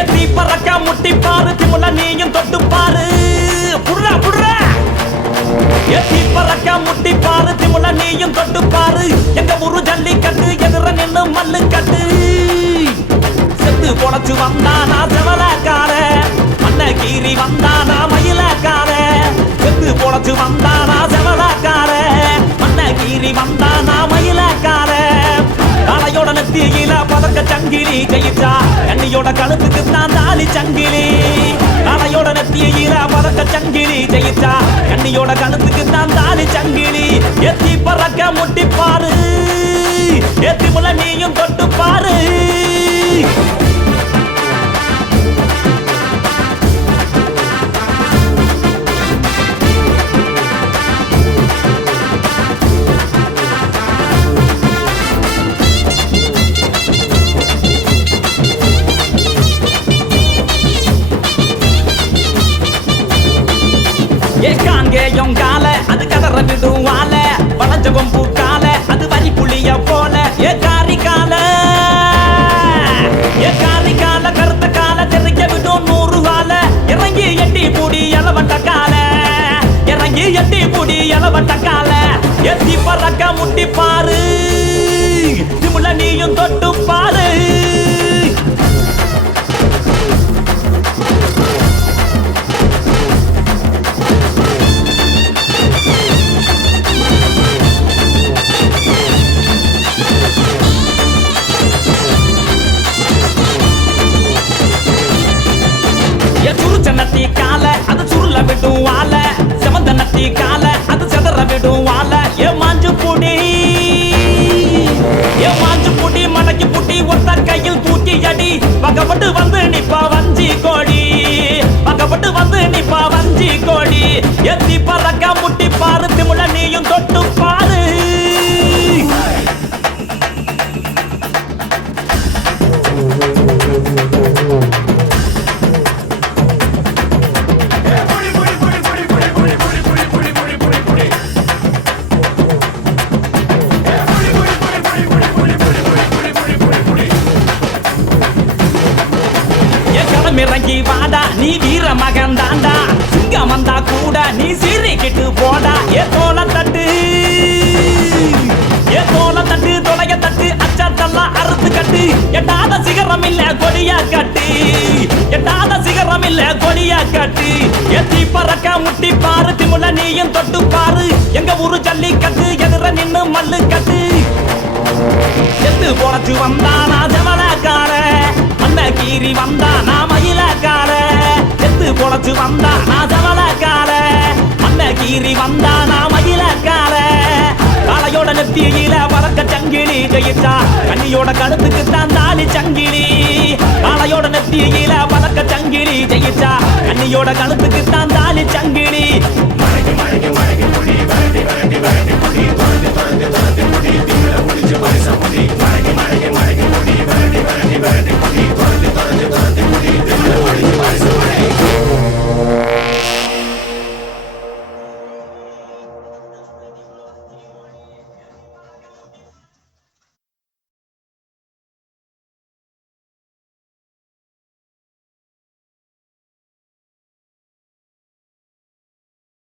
எத்தி பறக்க முட்டி பாரு திமுல நீயும் தொட்டு பாரு புடுறா புடுறா எத்தி பறக்க முட்டி பாரு திமுல நீயும் தொட்டு பாரு எங்க ஊரு ஜல்லிக்கட்டு எதிர நின்னு மல்லு கட்டு செத்து பொழைச்சு வந்தானா செவலக்கார மண்ண கீறி வந்தானா மயிலக்கார செத்து பொழைச்சு வந்தானா செவலக்கார மண்ண கீறி வந்தானா மயிலக்கார காளையோட நெத்தியில பதக்க சங்கிலி ஜெயிச்சா கண்ணியோட கழுத்துக்கு தான் தாலி சங்கிலி காளையோட நெத்தியில பதக்க சங்கிலி ஜெயிச்சா கண்ணியோட கழுத்துக்கு தான் தாலி சங்கிலி எத்தி பறக்க முட்டி பாரு எத்தி முல நீயும் தொட்டு பாரு கால அது கதற விடுவால வளைஞ்ச கொம்பு கால அது வரி புளிய போல ஏ காரி கால கருத்த கால தெரிய விடும் 100 கால இறங்கி எட்டி பூடி இளவட்ட கால இறங்கி எட்டி பூடி இளவட்ட கால எத்தி பறக்க முட்டி பாரு திமுல நீயும் தொட்டு பாரு நட்டி கால அது சுருள விடும் வால செவந்த நட்டி கால அது செதற விடும் வால ஏ மாஞ்சு புடி மடக்கி புட்டி ஒத்த கையில் தூக்கி அடி பக்கப்பட்டு வந்து நிப்பா வஞ்சி கோடி பக்கப்பட்டு வந்து நிப்பா வஞ்சி கோடி எத்தி பறக்க முட்டி பாரு திமுல நீயும் தொட்டு பாரு இறங்கி வாடா நீ வீர மகன் தாண்டா சிங்கம் வந்தா கூட நீ சீரிக்கிட்டு போடா ஏ தோல தட்டு தொலைய தட்டு அச்சத்தெல்லாம் அறுத்து கட்டு எட்டாத சிகரம் இல்ல கொடியா கட்டு எட்டாத சிகரம் இல்ல கொடியா கட்டு எத்தி பறக்க முட்டி பாரு திமுல நீயும் தொட்டு பாரு எங்க ஊரு ஜல்லிக்கட்டு எதிர நின்னு மல்லு கட்டு செத்து பொழைச்சு வந்தானா செவலக்கார மண்ண கீறி வந்தானா மயிலக்கார செத்து பொழைச்சு வந்தானா செவலக்கார மண்ண கீறி வந்தானா மயிலக்கார காளையோட நெத்தியில பறக்க சங்கிலி ஜெயிச்சா கண்ணியோட கழுத்துக்கு தான் தாலி சங்கிலி காளையோட நெத்தியில பறக்க சங்கிலி ஜெயிச்சா கண்ணியோட கழுத்துக்கு தான் தாலி சங்கிலி